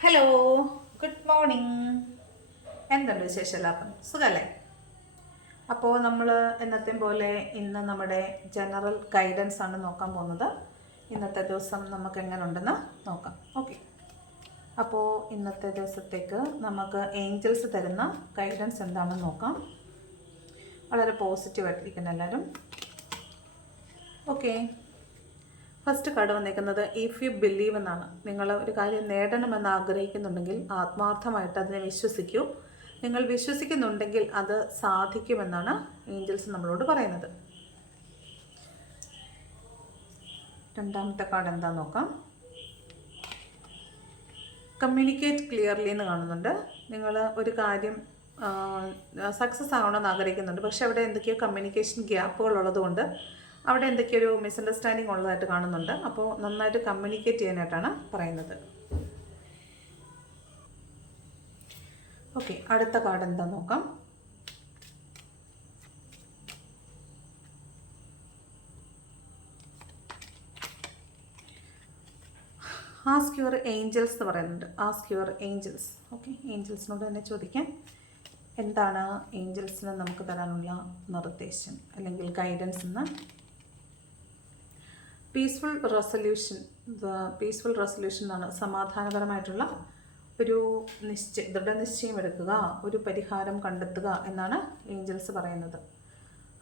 Hello good morning എന്തുണ്ട് വിശേഷം എല്ലാവർക്കും? സുഖമല്ലേ അപ്പോൾ നമ്മൾ എന്നത്തെ പോലെ ഇന്ന് നമ്മുടെ ജനറൽ ഗൈഡൻസ് ആണ് നോക്കാൻ പോകുന്നത്. ഇന്നത്തെ ദിവസം നമുക്ക് എങ്ങനെ ഉണ്ടെന്ന് നോക്കാം. ഓക്കെ അപ്പോൾ ഇന്നത്തെ ദിവസത്തേക്ക് നമുക്ക് ഏഞ്ചൽസ് തരുന്ന ഗൈഡൻസ് എന്താണെന്ന് നോക്കാം. വളരെ പോസിറ്റീവായിട്ടിരിക്കുന്ന എല്ലാവരും. ഓക്കെ ഫസ്റ്റ് കാർഡ് വന്നേക്കുന്നത് ഇഫ് യു ബിലീവ് എന്നാണ്. നിങ്ങൾ ഒരു കാര്യം നേടണമെന്ന് ആഗ്രഹിക്കുന്നുണ്ടെങ്കിൽ ആത്മാർത്ഥമായിട്ട് അതിനെ വിശ്വസിക്കൂ. നിങ്ങൾ വിശ്വസിക്കുന്നുണ്ടെങ്കിൽ അത് സാധിക്കുമെന്നാണ് ഏഞ്ചൽസ് നമ്മളോട് പറയുന്നത്. രണ്ടാമത്തെ കാർഡ് എന്താ നോക്കാം. കമ്മ്യൂണിക്കേറ്റ് ക്ലിയർലി എന്ന് കാണുന്നുണ്ട്. നിങ്ങൾ ഒരു കാര്യം സക്സസ് ആവണമെന്ന് ആഗ്രഹിക്കുന്നുണ്ട്. പക്ഷെ അവിടെ എന്തൊക്കെയോ കമ്മ്യൂണിക്കേഷൻ ഗ്യാപ്പുകൾ ഉള്ളതുകൊണ്ട് അവിടെ എന്തൊക്കെയോ ഒരു മിസ്അണ്ടർസ്റ്റാൻഡിങ് ഉള്ളതായിട്ട് കാണുന്നുണ്ട്. അപ്പോൾ നന്നായിട്ട് കമ്മ്യൂണിക്കേറ്റ് ചെയ്യാനായിട്ടാണ് പറയുന്നത്. ഓക്കെ അടുത്ത കാർഡ് എന്താ നോക്കാം. ആസ്ക് യുവർ ഏഞ്ചൽസ് എന്ന് പറയുന്നുണ്ട്. ആസ്ക് യുവർ ഏഞ്ചൽസ് ഓക്കെ ഏഞ്ചൽസിനോട് തന്നെ ചോദിക്കാം. എന്താണ് ഏഞ്ചൽസിന് നമുക്ക് തരാനുള്ള നിർദ്ദേശം അല്ലെങ്കിൽ ഗൈഡൻസ് എന്ന്? പീസ്ഫുൾ റെസൊല്യൂഷൻ പീസ്ഫുൾ റെസൊല്യൂഷൻ എന്നാണ് സമാധാനപരമായിട്ടുള്ള ഒരു നിശ്ചയ ദൃഢനിശ്ചയം എടുക്കുക ഒരു പരിഹാരം കണ്ടെത്തുക എന്നാണ് ഏഞ്ചൽസ് പറയുന്നത്.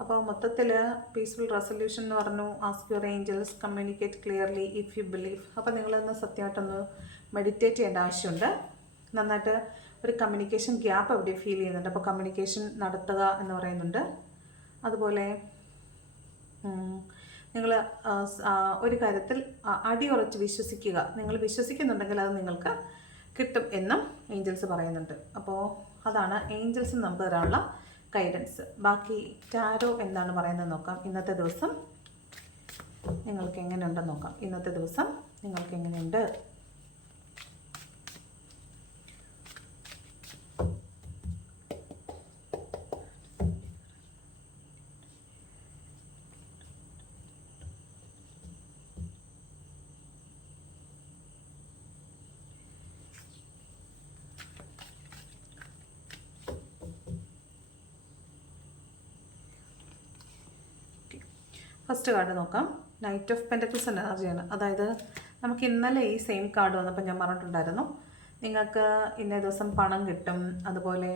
അപ്പോൾ മൊത്തത്തിൽ പീസ്ഫുൾ റെസൊല്യൂഷൻ എന്ന് പറഞ്ഞു ask your angels communicate clearly if you believe അപ്പോൾ നിങ്ങളൊന്ന് സത്യമായിട്ടൊന്ന് മെഡിറ്റേറ്റ് ചെയ്യേണ്ട ആവശ്യമുണ്ട്. നന്നായിട്ട് ഒരു കമ്മ്യൂണിക്കേഷൻ ഗ്യാപ്പ് അവിടെ ഫീൽ ചെയ്യുന്നുണ്ട്. അപ്പോൾ കമ്മ്യൂണിക്കേഷൻ നടത്തുക എന്ന് പറയുന്നുണ്ട്. അതുപോലെ നിങ്ങൾ ഒരു കാര്യത്തിൽ അടിയുറച്ച് വിശ്വസിക്കുക. നിങ്ങൾ വിശ്വസിക്കുന്നുണ്ടെങ്കിൽ അത് നിങ്ങൾക്ക് കിട്ടും എന്നും ഏഞ്ചൽസ് പറയുന്നുണ്ട്. അപ്പോൾ അതാണ് ഏഞ്ചൽസ് നമുക്ക് തരാനുള്ള ഗൈഡൻസ് ബാക്കി ടാരോ എന്താണ് പറയുന്നത് നോക്കാം. ഇന്നത്തെ ദിവസം നിങ്ങൾക്ക് എങ്ങനെയുണ്ടെന്ന് നോക്കാം. ഇന്നത്തെ ദിവസം നിങ്ങൾക്ക് എങ്ങനെയുണ്ട്? ഫസ്റ്റ് കാർഡ് നോക്കാം. നൈറ്റ് ഓഫ് പെന്റക്കിൾസ് എനർജിയാണ് അതായത് നമുക്ക് ഇന്നലെ ഈ സെയിം കാർഡ് വന്നപ്പോൾ ഞാൻ പറഞ്ഞിട്ടുണ്ടായിരുന്നു. നിങ്ങൾക്ക് ഇന്നേ ദിവസം പണം കിട്ടും. അതുപോലെ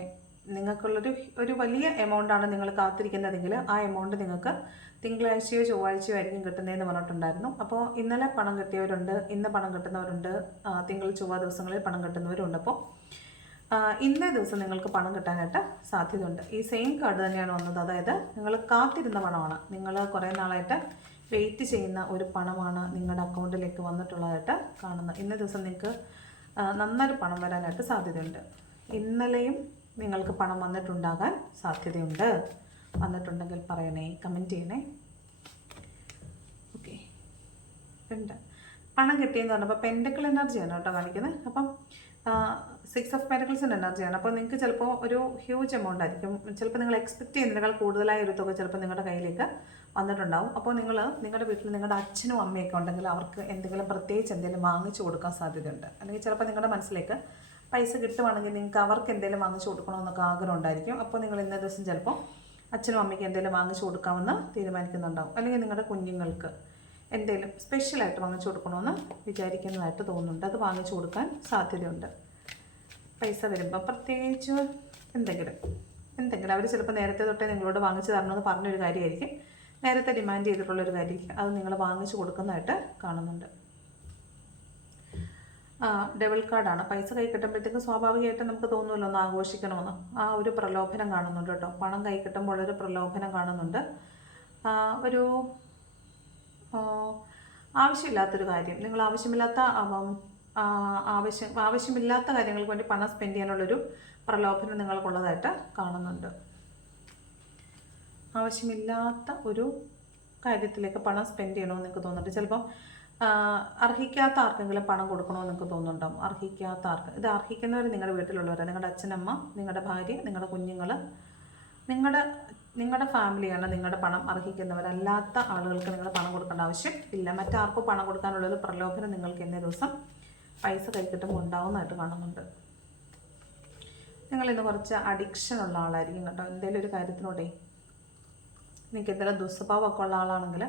നിങ്ങൾക്കുള്ളൊരു ഒരു വലിയ എമൗണ്ടാണ് നിങ്ങൾ കാത്തിരിക്കുന്നതെങ്കിൽ ആ എമൗണ്ട് നിങ്ങൾക്ക് തിങ്കളാഴ്ചയോ ചൊവ്വാഴ്ചയോ ആയിരിക്കും കിട്ടുന്നതെന്ന് പറഞ്ഞിട്ടുണ്ടായിരുന്നു. അപ്പോൾ ഇന്നലെ പണം കിട്ടിയവരുണ്ട് ഇന്ന് പണം കിട്ടുന്നവരുണ്ട് തിങ്കൾ ചൊവ്വ ദിവസങ്ങളിൽ പണം കിട്ടുന്നവരുണ്ട്. അപ്പോൾ ഇന്നേ ദിവസം നിങ്ങൾക്ക് പണം കിട്ടാനായിട്ട് സാധ്യതയുണ്ട്. ഈ സെയിം കാർഡ് തന്നെയാണ് വന്നത്. അതായത് നിങ്ങൾ കാത്തിരുന്ന പണമാണ്. നിങ്ങൾ കുറേ നാളായിട്ട് വെയിറ്റ് ചെയ്യുന്ന ഒരു പണമാണ് നിങ്ങളുടെ അക്കൗണ്ടിലേക്ക് വന്നിട്ടുള്ളതായിട്ട് കാണുന്നത്. ഇന്നേ ദിവസം നിങ്ങൾക്ക് നന്നായി പണം വരാനായിട്ട് സാധ്യതയുണ്ട്. ഇന്നലെയും നിങ്ങൾക്ക് പണം വന്നിട്ടുണ്ടാകാൻ സാധ്യതയുണ്ട്. വന്നിട്ടുണ്ടെങ്കിൽ പറയണേ കമന്റ് ചെയ്യണേ. ഓക്കെ ഉണ്ട് പണം കിട്ടിയെന്ന് പറഞ്ഞപ്പോൾ പെൻഡക്കിൾ എനർജിയാണ് കേട്ടോ കാണിക്കുന്നത് അപ്പം സിക്സ് ഓഫ് പെൻഡക്കിൾസിന്റെ എനർജിയാണ് അപ്പോൾ നിങ്ങൾക്ക് ചിലപ്പോൾ ഒരു ഹ്യൂജ് എമൗണ്ട് ആയിരിക്കും. ചിലപ്പോൾ നിങ്ങൾ എക്സ്പെക്ട് ചെയ്യുന്നതിനേക്കാൾ കൂടുതലായ ഒരു തുക ചിലപ്പോൾ നിങ്ങളുടെ കയ്യിലേക്ക് വന്നിട്ടുണ്ടാവും. അപ്പോൾ നിങ്ങൾ നിങ്ങളുടെ വീട്ടിൽ നിങ്ങളുടെ അച്ഛനും അമ്മയൊക്കെ ഉണ്ടെങ്കിൽ അവർക്ക് എന്തെങ്കിലും പ്രത്യേകിച്ച് എന്തെങ്കിലും വാങ്ങിച്ചു കൊടുക്കാൻ സാധ്യതയുണ്ട്. അല്ലെങ്കിൽ ചിലപ്പോൾ നിങ്ങളുടെ മനസ്സിലേക്ക് പൈസ കിട്ടുവാണെങ്കിൽ നിങ്ങൾക്ക് അവർക്ക് എന്തെങ്കിലും വാങ്ങിച്ചു കൊടുക്കണമെന്നൊക്കെ ആഗ്രഹം ഉണ്ടായിരിക്കും. അപ്പോൾ നിങ്ങൾ ഇന്ന ദിവസം ചിലപ്പോൾ അച്ഛനും അമ്മയ്ക്ക് എന്തെങ്കിലും വാങ്ങിച്ചു കൊടുക്കാമെന്ന് തീരുമാനിക്കുന്നുണ്ടാവും. അല്ലെങ്കിൽ നിങ്ങളുടെ കുഞ്ഞുങ്ങൾക്ക് എന്തെങ്കിലും സ്പെഷ്യലായിട്ട് വാങ്ങിച്ചു കൊടുക്കണമെന്ന് വിചാരിക്കുന്നതായിട്ട് തോന്നുന്നുണ്ട്. അത് വാങ്ങിച്ചു കൊടുക്കാൻ സാധ്യതയുണ്ട്. പൈസ വരുമ്പോൾ പ്രത്യേകിച്ച് എന്തെങ്കിലും എന്തെങ്കിലും. അവർ ചിലപ്പോൾ നേരത്തെ തൊട്ടേ നിങ്ങളോട് വാങ്ങിച്ച് തരണമെന്ന് പറഞ്ഞൊരു കാര്യമായിരിക്കും. നേരത്തെ ഡിമാൻഡ് ചെയ്തിട്ടുള്ളൊരു കാര്യമായിരിക്കും. അത് നിങ്ങൾ വാങ്ങിച്ചു കൊടുക്കുന്നതായിട്ട് കാണുന്നുണ്ട്. ഡബിൾ കാർഡാണ് പൈസ കൈ കിട്ടുമ്പോഴത്തേക്കും സ്വാഭാവികമായിട്ട് നമുക്ക് തോന്നുമല്ലോ ഒന്ന് ആഘോഷിക്കണമെന്ന്. ആ ഒരു പ്രലോഭനം കാണുന്നുണ്ട് കേട്ടോ. പണം കൈ കിട്ടുമ്പോൾ ഒരു പ്രലോഭനം കാണുന്നുണ്ട്. ഒരു ആവശ്യമില്ലാത്തൊരു കാര്യം. നിങ്ങൾ ആവശ്യമില്ലാത്ത ആവശ്യം ആവശ്യമില്ലാത്ത കാര്യങ്ങൾക്ക് വേണ്ടി പണം സ്പെൻഡ് ചെയ്യാനുള്ളൊരു പ്രലോഭനം നിങ്ങൾക്കുള്ളതായിട്ട് കാണുന്നുണ്ട്. ആവശ്യമില്ലാത്ത ഒരു കാര്യത്തിലേക്ക് പണം സ്പെൻഡ് ചെയ്യണമെന്ന് നിങ്ങൾക്ക് തോന്നുന്നുണ്ട്. ചിലപ്പം അർഹിക്കാത്ത ആർക്കെങ്കിലും പണം കൊടുക്കണമെന്ന് നിങ്ങൾക്ക് തോന്നുന്നുണ്ടാവും. അർഹിക്കാത്ത ആർക്ക് ഇത് അർഹിക്കുന്നവർ നിങ്ങളുടെ വീട്ടിലുള്ളവരാണ് നിങ്ങളുടെ അച്ഛനമ്മ നിങ്ങളുടെ ഭാര്യ നിങ്ങളുടെ കുഞ്ഞുങ്ങൾ നിങ്ങളുടെ നിങ്ങളുടെ ഫാമിലിയാണ് നിങ്ങളുടെ പണം അർഹിക്കുന്നവരല്ലാത്ത ആളുകൾക്ക് നിങ്ങൾ പണം കൊടുക്കേണ്ട ആവശ്യം ഇല്ല. മറ്റാർക്കും പണം കൊടുക്കാനുള്ളൊരു പ്രലോഭനം നിങ്ങൾക്ക് ഇന്നേ ദിവസം പൈസ കൈ ഉണ്ടാവുന്നതായിട്ട് കാണുന്നുണ്ട്. നിങ്ങളിന്ന് കുറച്ച് അഡിക്ഷൻ ഉള്ള ആളായിരിക്കും കേട്ടോ. എന്തെങ്കിലും ഒരു കാര്യത്തിനോടേ നിങ്ങൾക്ക് എന്തെങ്കിലും ദുസ്വഭാവമൊക്കെ ഉള്ള ആളാണെങ്കിൽ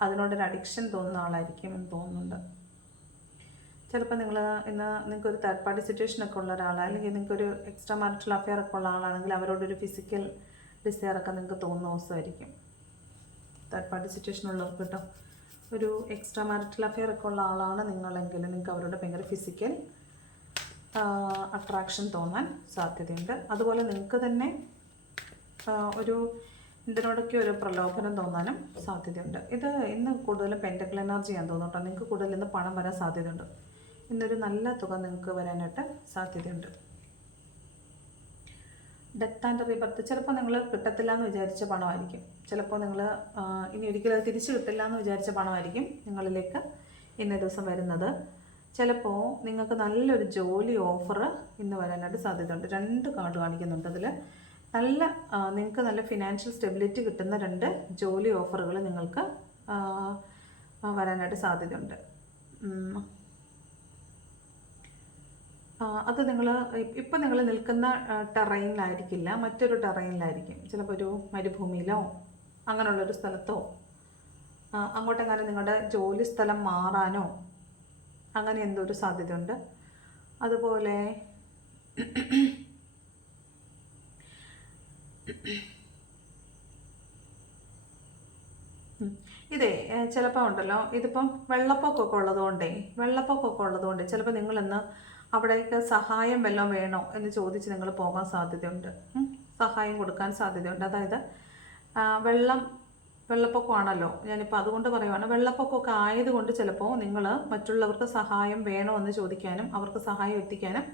അതിനോടൊരു അഡിക്ഷൻ തോന്നുന്ന ആളായിരിക്കും എന്ന് തോന്നുന്നുണ്ട്. ചിലപ്പോൾ നിങ്ങൾ ഇന്ന് നിങ്ങൾക്ക് ഒരു തേർഡ് പാർട്ടി സിറ്റുവേഷൻ ഒക്കെ ഉള്ള ഒരാളാണ് അല്ലെങ്കിൽ നിങ്ങൾക്കൊരു എക്സ്ട്രാ മാരിറ്റൽ അഫെയർ ഒക്കെ ഉള്ള ആളാണെങ്കിൽ അവരോടൊരു ഫിസിക്കൽ ഡിസയർ ഒക്കെ നിങ്ങൾക്ക് തോന്നുന്ന ദിവസമായിരിക്കും. തേർഡ് പാർട്ടി സിറ്റുവേഷൻ ഉള്ളവർക്ക് കേട്ടോ. ഒരു എക്സ്ട്രാ മാരിറ്റൽ അഫെയർ ഒക്കെ ഉള്ള ആളാണ് നിങ്ങളെങ്കിൽ നിങ്ങൾക്ക് അവരോട് ഭയങ്കര ഫിസിക്കൽ അട്രാക്ഷൻ തോന്നാൻ സാധ്യതയുണ്ട്. അതുപോലെ നിങ്ങൾക്ക് തന്നെ ഒരു ഇതിനോടൊക്കെ ഒരു പ്രലോഭനം തോന്നാനും സാധ്യതയുണ്ട്. ഇത് ഇന്ന് കൂടുതൽ പെന്റക്കിൾ എനർജി ഞാൻ തോന്നുന്നുണ്ടോ നിങ്ങൾക്ക് കൂടുതൽ ഇന്ന് പണം വരാൻ സാധ്യതയുണ്ട്. ഇന്നൊരു നല്ല തുക നിങ്ങൾക്ക് വരാനായിട്ട് സാധ്യതയുണ്ട്. ഡെത്ത് ആൻഡ് റീബർത്ത് ചിലപ്പോൾ നിങ്ങൾ കിട്ടത്തില്ല എന്ന് വിചാരിച്ച പണമായിരിക്കും. ചിലപ്പോൾ നിങ്ങൾ ഇനി ഒരിക്കലും അത് തിരിച്ചു കിട്ടില്ല എന്ന് വിചാരിച്ച പണമായിരിക്കും നിങ്ങളിലേക്ക് ഇന്ന ദിവസം വരുന്നത്. ചിലപ്പോൾ നിങ്ങൾക്ക് നല്ലൊരു ജോലി ഓഫർ ഇന്ന് വരാനായിട്ട് സാധ്യതയുണ്ട്. രണ്ട് കാർഡ് കാണിക്കുന്നുണ്ട് അതിൽ നല്ല നിങ്ങൾക്ക് നല്ല ഫിനാൻഷ്യൽ സ്റ്റെബിലിറ്റി കിട്ടുന്ന രണ്ട് ജോലി ഓഫറുകൾ നിങ്ങൾക്ക് വരാനായിട്ട് സാധ്യതയുണ്ട്. അത് നിങ്ങൾ ഇപ്പം നിങ്ങൾ നിൽക്കുന്ന ടെറൈനിലായിരിക്കില്ല. മറ്റൊരു ടെറൈനിലായിരിക്കും. ചിലപ്പോൾ ഒരു മരുഭൂമിയിലോ അങ്ങനെയുള്ളൊരു സ്ഥലത്തോ അങ്ങോട്ടെങ്ങാനും നിങ്ങളുടെ ജോലി സ്ഥലം മാറാനോ അങ്ങനെ എന്തോ ഒരു സാധ്യതയുണ്ട്. അതുപോലെ. ഇതേ ചിലപ്പോൾ ഉണ്ടല്ലോ. ഇതിപ്പം വെള്ളപ്പൊക്കമൊക്കെ ഉള്ളതുകൊണ്ടേ വെള്ളപ്പൊക്കമൊക്കെ ഉള്ളതുകൊണ്ടേ ചിലപ്പോൾ നിങ്ങളിന്ന് അവിടേക്ക് സഹായം വല്ലതും വേണോ എന്ന് ചോദിച്ച് നിങ്ങൾ പോകാൻ സാധ്യതയുണ്ട്. സഹായം കൊടുക്കാൻ സാധ്യതയുണ്ട്. അതായത് വെള്ളം വെള്ളപ്പൊക്കമാണല്ലോ. ഞാനിപ്പോൾ അതുകൊണ്ട് പറയുവാണ് വെള്ളപ്പൊക്കമൊക്കെ ആയതുകൊണ്ട് ചിലപ്പോൾ നിങ്ങൾ മറ്റുള്ളവർക്ക് സഹായം വേണോ എന്ന് ചോദിക്കാനും അവർക്ക് സഹായം എത്തിക്കാനും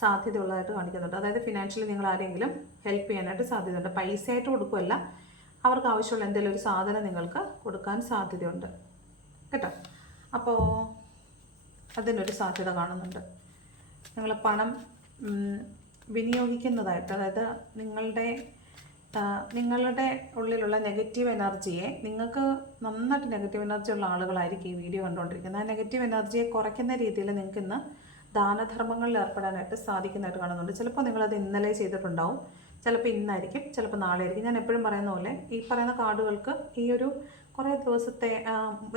സാധ്യതയുള്ളതായിട്ട് കാണിക്കുന്നുണ്ട്. അതായത് ഫിനാൻഷ്യലി നിങ്ങൾ ആരെങ്കിലും ഹെൽപ്പ് ചെയ്യാനായിട്ട് സാധ്യതയുണ്ട്. പൈസ ആയിട്ട് കൊടുക്കുമല്ല അവർക്ക് ആവശ്യമുള്ള എന്തെങ്കിലും ഒരു സാധനം നിങ്ങൾക്ക് കൊടുക്കാൻ സാധ്യതയുണ്ട്. കേട്ടോ? അപ്പോൾ അതിനൊരു സാധ്യത കാണുന്നുണ്ട്. നിങ്ങൾ പണം വിനിയോഗിക്കുന്നതായിട്ട് അതായത് നിങ്ങളുടെ നിങ്ങളുടെ ഉള്ളിലുള്ള നെഗറ്റീവ് എനർജിയെ നിങ്ങൾക്ക് നന്നായിട്ട് നെഗറ്റീവ് എനർജി ഉള്ള ആളുകളായിരിക്കും ഈ വീഡിയോ കണ്ടുകൊണ്ടിരിക്കുന്നത്. ആ നെഗറ്റീവ് എനർജിയെ കുറയ്ക്കുന്ന രീതിയിൽ നിങ്ങൾക്ക് ഇന്ന് ദാനധർമ്മങ്ങളിൽ ഏർപ്പെടാനായിട്ട് സാധിക്കുന്നതായിട്ട് കാണുന്നുണ്ട്. ചിലപ്പോൾ നിങ്ങളത് ഇന്നലെ ചെയ്തിട്ടുണ്ടാവും. ചിലപ്പോൾ ഇന്നായിരിക്കും ചിലപ്പോൾ നാളെ ആയിരിക്കും ഞാൻ എപ്പോഴും പറയുന്ന പോലെ ഈ പറയുന്ന കാർഡുകൾക്ക് ഈ ഒരു കുറേ ദിവസത്തെ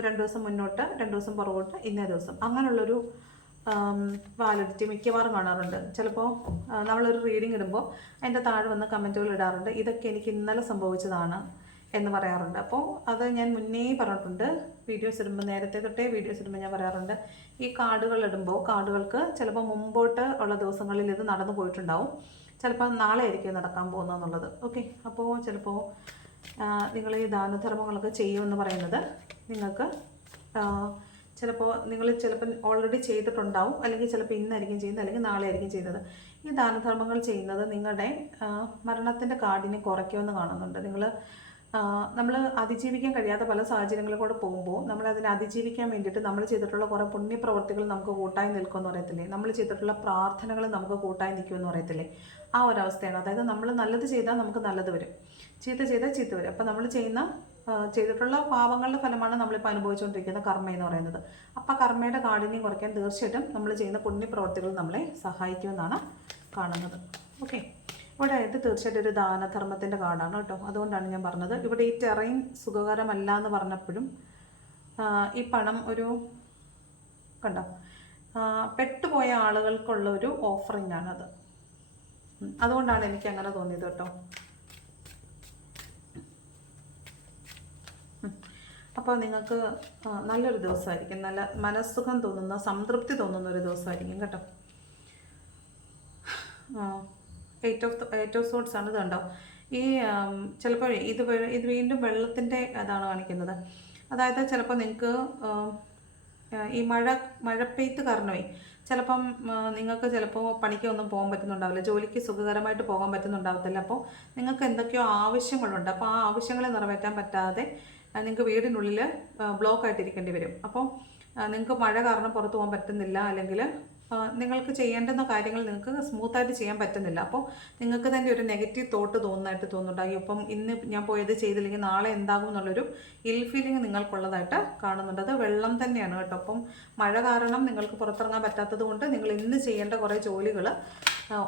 രണ്ട് ദിവസം മുന്നോട്ട് രണ്ട് ദിവസം പുറകോട്ട് ഇന്നേ ദിവസം. അങ്ങനെയുള്ളൊരു വാലിഡിറ്റി മിക്കവാറും കാണാറുണ്ട്. ചിലപ്പോൾ നമ്മളൊരു റീഡിംഗ് ഇടുമ്പോൾ അതിന്റെ താഴെ വന്ന് കമന്റുകൾ ഇടാറുണ്ട്. ഇതൊക്കെ എനിക്ക് ഇന്നലെ സംഭവിച്ചതാണ് എന്ന് പറയാറുണ്ട്. അപ്പോൾ അത് ഞാൻ മുന്നേ പറഞ്ഞിട്ടുണ്ട്. വീഡിയോസ് ഇടുമ്പോൾ നേരത്തെ തൊട്ടേ വീഡിയോസ് ഇടുമ്പോൾ ഞാൻ പറയാറുണ്ട്. ഈ കാർഡുകൾ ഇടുമ്പോൾ കാർഡുകൾക്ക് ചിലപ്പോൾ മുമ്പോട്ട് ഉള്ള ദിവസങ്ങളിൽ ഇത് നടന്നു പോയിട്ടുണ്ടാവും. ചിലപ്പോൾ നാളെ ആയിരിക്കും നടക്കാൻ പോകുന്നതെന്നുള്ളത്. ഓക്കെ അപ്പോൾ ചിലപ്പോൾ നിങ്ങൾ ഈ ദാനധർമ്മങ്ങളൊക്കെ ചെയ്യുമെന്ന് പറയുന്നത് നിങ്ങൾക്ക് ചിലപ്പോൾ നിങ്ങൾ ചിലപ്പോൾ ഓൾറെഡി ചെയ്തിട്ടുണ്ടാവും അല്ലെങ്കിൽ ചിലപ്പോൾ ഇന്നായിരിക്കും ചെയ്യുന്നത് അല്ലെങ്കിൽ നാളെ ആയിരിക്കും ചെയ്യുന്നത്. ഈ ദാനധർമ്മങ്ങൾ ചെയ്യുന്നത് നിങ്ങളുടെ മരണത്തിന്റെ കാഠിന്യം കുറയ്ക്കുമെന്ന് കാണുന്നുണ്ട്. നിങ്ങൾ നമ്മൾ അതിജീവിക്കാൻ കഴിയാത്ത പല സാഹചര്യങ്ങളിൽ കൂടെ പോകുമ്പോൾ നമ്മൾ അതിനെ അതിജീവിക്കാൻ വേണ്ടിയിട്ട് നമ്മൾ ചെയ്തിട്ടുള്ള കുറേ പുണ്യപ്രവർത്തികൾ നമുക്ക് കൂട്ടായി നിൽക്കുമെന്ന് പറയത്തില്ലേ? നമ്മൾ ചെയ്തിട്ടുള്ള പ്രാർത്ഥനകൾ നമുക്ക് കൂട്ടായി നിൽക്കുമെന്ന് പറയത്തില്ലേ? ആ ഒരവസ്ഥയാണ്. അതായത് നമ്മൾ നല്ലത് ചെയ്താൽ നമുക്ക് നല്ലത് വരും. ചീത്ത ചെയ്താൽ ചീത്ത വരും. അപ്പം നമ്മൾ ചെയ്യുന്ന ചെയ്തിട്ടുള്ള പാപങ്ങളുടെ ഫലമാണ് നമ്മളിപ്പോൾ അനുഭവിച്ചുകൊണ്ടിരിക്കുന്ന കർമ്മ എന്ന് പറയുന്നത്. അപ്പം ആ കർമ്മയുടെ കാഠിന്യം കുറയ്ക്കാൻ തീർച്ചയായിട്ടും നമ്മൾ ചെയ്യുന്ന പുണ്യപ്രവർത്തികൾ നമ്മളെ സഹായിക്കുമെന്നാണ് കാണുന്നത്. ഓക്കെ ഇവിടെ ഇത് തീർച്ചയായിട്ടും ഒരു ദാനധർമ്മത്തിന്റെ കാർഡാണ് കേട്ടോ. അതുകൊണ്ടാണ് ഞാൻ പറഞ്ഞത്. ഇവിടെ ഈ ടെറൈൻ സുഖകരമല്ല എന്ന് പറഞ്ഞപ്പോഴും ഈ പണം ഒരു കണ്ടോ? പെട്ടുപോയ ആളുകൾക്കുള്ള ഒരു ഓഫറിംഗ് ആണത്. അതുകൊണ്ടാണ് എനിക്ക് അങ്ങനെ തോന്നിയത് കേട്ടോ. അപ്പോൾ നിങ്ങൾക്ക് നല്ലൊരു ദിവസമായിരിക്കും. നല്ല മനസ്സുഖം തോന്നുന്ന സംതൃപ്തി തോന്നുന്ന ഒരു ദിവസമായിരിക്കും കേട്ടോ. Eight of eight of swords ആണ് ഇതുണ്ടോ ഈ ചിലപ്പോൾ ഇത് ഇത് വീണ്ടും വെള്ളത്തിന്റെ ഇതാണ് കാണിക്കുന്നത്. അതായത് ചിലപ്പോൾ നിങ്ങൾക്ക് ഈ മഴ മഴപ്പെയ്ത്ത് കാരണമേ ചിലപ്പം നിങ്ങൾക്ക് ചിലപ്പോൾ പണിക്കൊന്നും പോകാൻ പറ്റുന്നുണ്ടാവില്ല. ജോലിക്ക് സുഖകരമായിട്ട് പോകാൻ പറ്റുന്നുണ്ടാവത്തില്ല. അപ്പോൾ നിങ്ങൾക്ക് എന്തൊക്കെയോ ആവശ്യങ്ങളുണ്ട്. അപ്പോൾ ആ ആവശ്യങ്ങളെ നിറവേറ്റാൻ പറ്റാതെ നിങ്ങൾക്ക് വീടിനുള്ളിൽ ബ്ലോക്ക് ആയിട്ടിരിക്കേണ്ടി വരും. അപ്പോൾ നിങ്ങൾക്ക് മഴ കാരണം പുറത്തു പോകാൻ പറ്റുന്നില്ല അല്ലെങ്കിൽ നിങ്ങൾക്ക് ചെയ്യേണ്ടുന്ന കാര്യങ്ങൾ നിങ്ങൾക്ക് സ്മൂത്തായിട്ട് ചെയ്യാൻ പറ്റുന്നില്ല. അപ്പോൾ നിങ്ങൾക്ക് തന്നെ ഒരു നെഗറ്റീവ് തോട്ട് തോന്നുന്നതായിട്ട് തോന്നുന്നുണ്ട്. അയ്യോ ഇപ്പം ഇന്ന് ഞാൻ പോയത് ചെയ്തില്ലെങ്കിൽ നാളെ എന്താകും എന്നുള്ളൊരു ഇൽ ഫീലിംഗ് നിങ്ങൾക്കുള്ളതായിട്ട് കാണുന്നുണ്ട്. അത് വെള്ളം തന്നെയാണ് കേട്ടോ. അപ്പം മഴ കാരണം നിങ്ങൾക്ക് പുറത്തിറങ്ങാൻ പറ്റാത്തത് കൊണ്ട് നിങ്ങൾ ഇന്ന് ചെയ്യേണ്ട കുറേ ജോലികൾ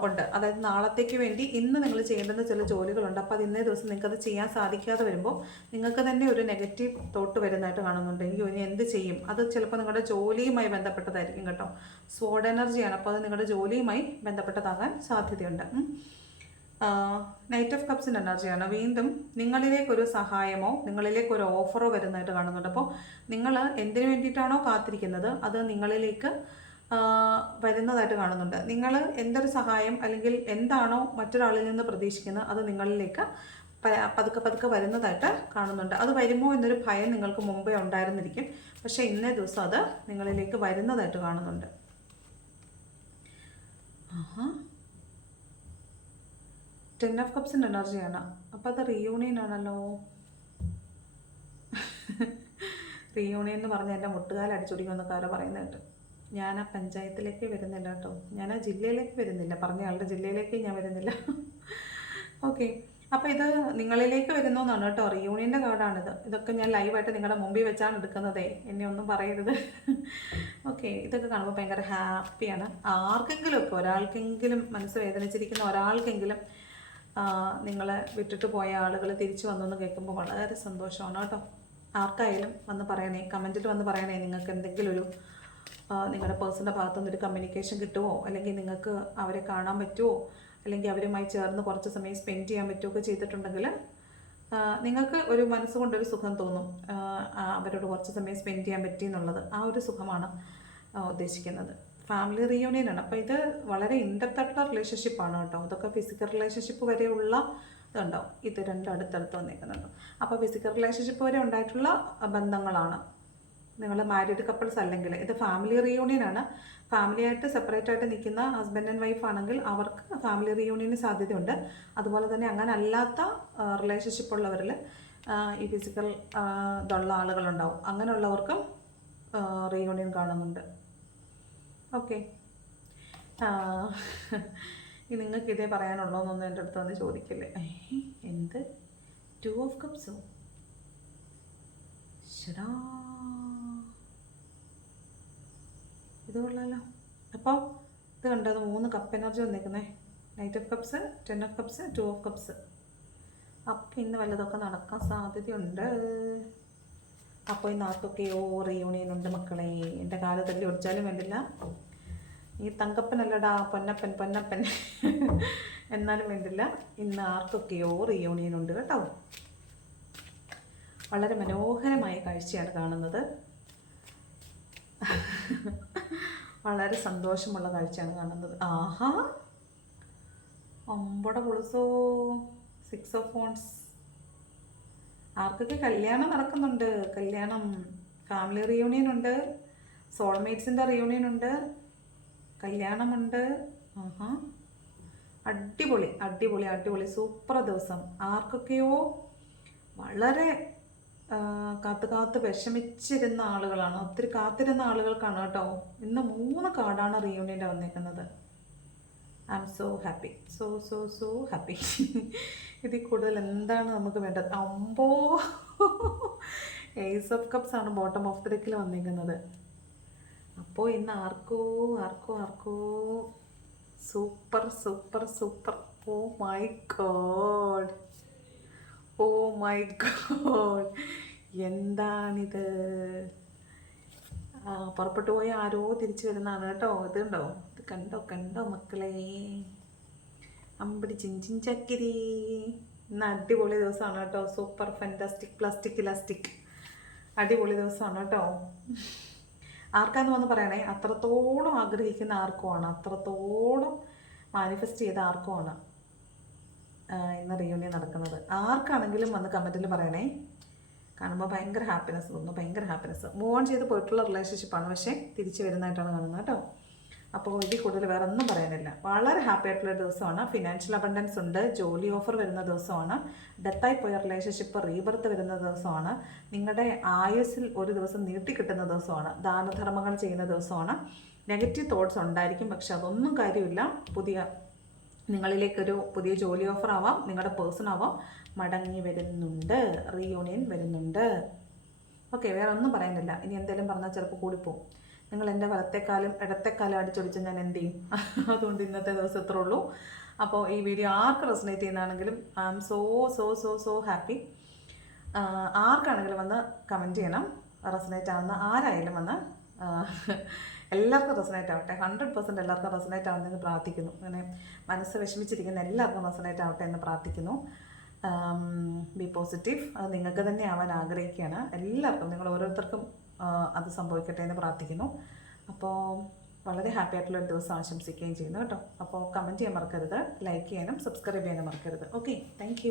ഉണ്ട്. അതായത് നാളത്തേക്ക് വേണ്ടി ഇന്ന് നിങ്ങൾ ചെയ്യേണ്ടുന്ന ചില ജോലികളുണ്ട്. അപ്പോൾ അത് ഇന്നേ ദിവസം നിങ്ങൾക്കത് ചെയ്യാൻ സാധിക്കാതെ വരുമ്പോൾ നിങ്ങൾക്ക് തന്നെ ഒരു നെഗറ്റീവ് തോട്ട് വരുന്നതായിട്ട് കാണുന്നുണ്ട്. എനിക്ക് ഇനി എന്ത് ചെയ്യും? അത് ചിലപ്പോൾ നിങ്ങളുടെ ജോലിയുമായി ബന്ധപ്പെട്ടതായിരിക്കും കേട്ടോ. സ്വാഡ് എനർജിയാണ്. അപ്പോൾ അത് നിങ്ങളുടെ ജോലിയുമായി ബന്ധപ്പെട്ടതാകാൻ സാധ്യതയുണ്ട്. നൈറ്റ് ഓഫ് കപ്സിന്റെ എനർജിയാണ്. വീണ്ടും നിങ്ങളിലേക്കൊരു സഹായമോ നിങ്ങളിലേക്കൊരു ഓഫറോ വരുന്നതായിട്ട് കാണുന്നുണ്ട്. അപ്പോൾ നിങ്ങൾ എന്തിനു വേണ്ടിയിട്ടാണോ കാത്തിരിക്കുന്നത്? അത് നിങ്ങളിലേക്ക് വരുന്നതായിട്ട് കാണുന്നുണ്ട്. നിങ്ങൾ എന്തൊരു സഹായം അല്ലെങ്കിൽ എന്താണോ മറ്റൊരാളിൽ നിന്ന് പ്രതീക്ഷിക്കുന്നത് അത് നിങ്ങളിലേക്ക് പതുക്കെ പതുക്കെ വരുന്നതായിട്ട് കാണുന്നുണ്ട്. അത് വരുമോ എന്നൊരു ഭയം നിങ്ങൾക്ക് മുമ്പേ ഉണ്ടായിരുന്നിരിക്കും. പക്ഷേ ഇന്നേ ദിവസം അത് നിങ്ങളിലേക്ക് വരുന്നതായിട്ട് കാണുന്നുണ്ട് ആഹാ ടെൻ ഓഫ് കപ്സിന്റെ എനർജിയാണ് അപ്പോൾ അത് റീയൂണിയൻ ആണല്ലോ. റീയൂണിയൻ എന്ന് പറഞ്ഞാൽ എന്റെ മുട്ടുകാൽ ആരോ പറയുന്നത് കേട്ടോ. ഞാൻ ആ പഞ്ചായത്തിലേക്ക് വരുന്നില്ല കേട്ടോ. ഞാൻ ആ ജില്ലയിലേക്ക് വരുന്നില്ല. പറഞ്ഞ ആളുടെ ജില്ലയിലേക്ക് ഞാൻ വരുന്നില്ല. ഓക്കെ അപ്പോൾ ഇത് നിങ്ങളിലേക്ക് വരുന്നു എന്നാണ് കേട്ടോ റീയൂണിയന്റെ കാർഡാണിത്. ഇതൊക്കെ ഞാൻ ലൈവായിട്ട് നിങ്ങളുടെ മുമ്പിൽ വെച്ചാണ് എടുക്കുന്നതേ. എന്നെ ഒന്നും പറയരുത്. ഓക്കെ ഇതൊക്കെ കാണുമ്പോൾ ഭയങ്കര ഹാപ്പിയാണ് ആർക്കെങ്കിലും ഒക്കെ ഒരാൾക്കെങ്കിലും മനസ്സ് വേദനിച്ചിരിക്കുന്ന ഒരാൾക്കെങ്കിലും നിങ്ങളെ വിട്ടിട്ട് പോയ ആളുകൾ തിരിച്ചു വന്നു എന്ന് കേൾക്കുമ്പോൾ വളരെ സന്തോഷമാണ് കേട്ടോ. ആർക്കായാലും വന്ന് പറയണേ കമന്റിൽ വന്ന് പറയണേ നിങ്ങൾക്ക് എന്തെങ്കിലും ഒരു നിങ്ങളുടെ പേഴ്സണിന്റെ ഭാഗത്തുനിന്ന് ഒരു കമ്മ്യൂണിക്കേഷൻ കിട്ടുമോ അല്ലെങ്കിൽ നിങ്ങൾക്ക് അവരെ കാണാൻ പറ്റുമോ അല്ലെങ്കിൽ അവരുമായി ചേർന്ന് കുറച്ച് സമയം സ്പെൻഡ് ചെയ്യാൻ പറ്റുമോ ചെയ്തിട്ടുണ്ടെങ്കിൽ നിങ്ങൾക്ക് ഒരു മനസ്സുകൊണ്ടൊരു സുഖം തോന്നും അവരോട് കുറച്ച് സമയം സ്പെൻഡ് ചെയ്യാൻ പറ്റി എന്നുള്ളത് ആ ഒരു സുഖമാണ് ഉദ്ദേശിക്കുന്നത്. ഫാമിലി റീയൂണിയൻ ആണ്. അപ്പോൾ ഇത് വളരെ ഇൻഡെപ്തായിട്ടുള്ള റിലേഷൻഷിപ്പ് ആണ് കേട്ടോ. ഇതൊക്കെ ഫിസിക്കൽ റിലേഷൻഷിപ്പ് വരെയുള്ള ഇതുണ്ടാവും. ഇത് രണ്ടും അടുത്തടുത്ത് വന്നിരിക്കുന്നുണ്ട് അപ്പോൾ ഫിസിക്കൽ റിലേഷൻഷിപ്പ് വരെ ഉണ്ടായിട്ടുള്ള ബന്ധങ്ങളാണ്. നിങ്ങൾ മാരീഡ് കപ്പിൾസ് അല്ലെങ്കിൽ ഇത് ഫാമിലി റീയൂണിയൻ ആണ്. ഫാമിലിയായിട്ട് സെപ്പറേറ്റ് ആയിട്ട് നിൽക്കുന്ന ഹസ്ബൻഡ് ആൻഡ് വൈഫ് ആണെങ്കിൽ അവർക്ക് ഫാമിലി റീയൂണിയന് സാധ്യതയുണ്ട്. അതുപോലെ തന്നെ അങ്ങനെ അല്ലാത്ത റിലേഷൻഷിപ്പ് ഉള്ളവരിൽ ഈ ഫിസിക്കൽ ഇതുള്ള ആളുകളുണ്ടാവും. അങ്ങനെയുള്ളവർക്കും റീയൂണിയൻ കാണുന്നുണ്ട്. ഓക്കെ. നിങ്ങൾക്ക് ഇതേ പറയാനുള്ളോ എന്നൊന്നും എന്റെ അടുത്ത് വന്ന് ചോദിക്കില്ലേ? എന്ത്? ടു ഓഫ് കപ്സോ ശടാ ഇത് കൊള്ളാലോ. അപ്പോൾ ഇത് കണ്ടത് മൂന്ന് cup energy വന്നിരിക്കുന്നേ knight of cups ten of cups two of cups അപ്പം ഇന്ന് വല്ലതൊക്കെ നടക്കാൻ സാധ്യതയുണ്ട്. അപ്പോൾ ഇന്ന് ആർക്കൊക്കെയോ റീയൂണിയൻ ഉണ്ട് മക്കളെ. എന്റെ കാൽ തല്ലി ഒടിച്ചാലും വേണ്ടില്ല. ഈ തങ്കപ്പനല്ലടാ പൊന്നപ്പൻ പൊന്നപ്പൻ. എന്നാലും വേണ്ടില്ല. ഇന്ന് ആർക്കൊക്കെയോ റീയൂണിയൻ ഉണ്ട് കേട്ടോ. വളരെ മനോഹരമായ കാഴ്ചയാണ് കാണുന്നത്. വളരെ സന്തോഷമുള്ള കാഴ്ചയാണ് കാണുന്നത്. ആഹാ. അമ്പട പൊളിസോ. സിക്സ് ഓഫ് ഫോൺസ് ആർക്കൊക്കെ കല്യാണം നടക്കുന്നുണ്ട്. കല്യാണം ഫാമിലി റിയൂണിയൻ ഉണ്ട്. സോൾമേറ്റ്സിന്റെ റിയൂണിയൻ ഉണ്ട്. കല്യാണമുണ്ട്. ആഹാ. അടിപൊളി അടിപൊളി അടിപൊളി. സൂപ്പർ ദിവസം. ആർക്കൊക്കെയോ വളരെ കാത്ത് കാത്ത് വിഷമിച്ചിരുന്ന ആളുകളാണ്. ഒത്തിരി കാത്തിരുന്ന ആളുകൾക്കാണ് കേട്ടോ. ഇന്ന് മൂന്ന് കാർഡാണ് റിയൂണിയന്റെ വന്നേക്കുന്നത്. I'm so happy so so so happy ഇതിൽ കൂടുതൽ എന്താണ് നമുക്ക് വേണ്ടത്? അമ്പോ. ഏസ് ഓഫ് കപ്സ് ആണ് ബോട്ടം ഓഫ് ദ വന്നിരിക്കുന്നത് അപ്പോൾ ഇന്ന് ആർക്കോ ആർക്കോ ആർക്കോ. Super super super oh my God oh my God എന്താണിത്? പുറപ്പെട്ടു പോയ ആരോ തിരിച്ചു വരുന്നതാണ് കേട്ടോ. ഇത് കണ്ടോ കണ്ടോ മക്കളെ? അമ്പടി ചിഞ്ചിൻ ചക്കിരി. ഇന്ന് അടിപൊളി ദിവസമാണ് കേട്ടോ. സൂപ്പർ ഫാന്റാസ്റ്റിക് പ്ലാസ്റ്റിക് ഇലാസ്റ്റിക് അടിപൊളി ദിവസമാണ് കേട്ടോ. ആർക്കാന്ന് വന്ന് പറയണേ അത്രത്തോളം ആഗ്രഹിക്കുന്ന ആർക്കുമാണ്. അത്രത്തോളം മാനിഫെസ്റ്റ് ചെയ്ത ആർക്കുമാണ് ഇന്ന് റിയൂണിയൻ നടക്കുന്നത്. ആർക്കാണെങ്കിലും വന്ന് കമന്റിൽ പറയണേ കാണുമ്പോൾ ഭയങ്കര ഹാപ്പിനെസ് തോന്നുന്നു ഭയങ്കര ഹാപ്പിനെസ് മൂവ് ഓൺ ചെയ്ത് പോയിട്ടുള്ള റിലേഷൻഷിപ്പാണ് പക്ഷേ തിരിച്ചു വരുന്നതായിട്ടാണ് കാണുന്നത് കേട്ടോ. അപ്പോൾ ഇതിൽ കൂടുതൽ വേറെ ഒന്നും പറയാനില്ല. വളരെ ഹാപ്പി ആയിട്ടുള്ള ദിവസമാണ്. ഫിനാൻഷ്യൽ അബണ്ടൻസ് ഉണ്ട്. ജോലി ഓഫർ വരുന്ന ദിവസമാണ്. ഡെത്തായി പോയ റിലേഷൻഷിപ്പ് റീബർത്ത് വരുന്ന ദിവസമാണ്. നിങ്ങളുടെ ആയുസ്സിൽ ഒരു ദിവസം നീട്ടി കിട്ടുന്ന ദിവസമാണ്. ദാനധർമ്മങ്ങൾ ചെയ്യുന്ന ദിവസമാണ്. നെഗറ്റീവ് തോട്ട്സ് ഉണ്ടായിരിക്കും. പക്ഷെ അതൊന്നും കാര്യമില്ല. പുതിയ നിങ്ങളിലേക്കൊരു പുതിയ ജോലി ഓഫർ ആവാം. നിങ്ങളുടെ പേഴ്സൺ ആവാം. മടങ്ങി വരുന്നുണ്ട്. റീയൂണിയൻ വരുന്നുണ്ട്. ഓക്കെ വേറെ ഒന്നും പറയാനില്ല. ഇനി എന്തെങ്കിലും പറഞ്ഞാൽ ചിലപ്പോൾ കൂടിപ്പോവും. നിങ്ങൾ എന്റെ വലത്തേക്കാലും ഇടത്തേക്കാലും അടിച്ചൊടിച്ച് ഞാൻ എന്ത് ചെയ്യും? അതുകൊണ്ട് ഇന്നത്തെ ദിവസം ഇത്രേ ഉള്ളൂ. അപ്പോൾ ഈ വീഡിയോ ആർക്ക് resonate ചെയ്യുന്നതാണെങ്കിലും I am so so so so happy ആർക്കാണെങ്കിലും വന്ന് കമന്റ് ചെയ്യണം. റെസനേറ്റ് ആവുന്ന ആരായാലും വന്ന് എല്ലാവർക്കും റെസനേറ്റ് ആവട്ടെ. ഹൺഡ്രഡ് പെർസെന്റ് എല്ലാവർക്കും റെസനേറ്റ് ആവുന്നതെന്ന് പ്രാർത്ഥിക്കുന്നു. അങ്ങനെ മനസ്സ് വിഷമിച്ചിരിക്കുന്ന എല്ലാവർക്കും റെസനേറ്റ് ആവട്ടെ എന്ന് പ്രാർത്ഥിക്കുന്നു. ബി പോസിറ്റീവ് അത് നിങ്ങൾക്ക് തന്നെ ആവാൻ ആഗ്രഹിക്കുകയാണ്. എല്ലാവർക്കും നിങ്ങൾ ഓരോരുത്തർക്കും അത് സംഭവിക്കട്ടെ എന്ന് പ്രാർത്ഥിക്കുന്നു. അപ്പോൾ വളരെ ഹാപ്പി ആയിട്ടുള്ള ഒരു ദിവസം ആശംസിക്കുകയും ചെയ്യുന്നു കേട്ടോ. അപ്പോൾ കമന്റ് ചെയ്യാൻ മറക്കരുത്. ലൈക്ക് ചെയ്യാനും സബ്സ്ക്രൈബ് ചെയ്യാനും മറക്കരുത്. Okay thank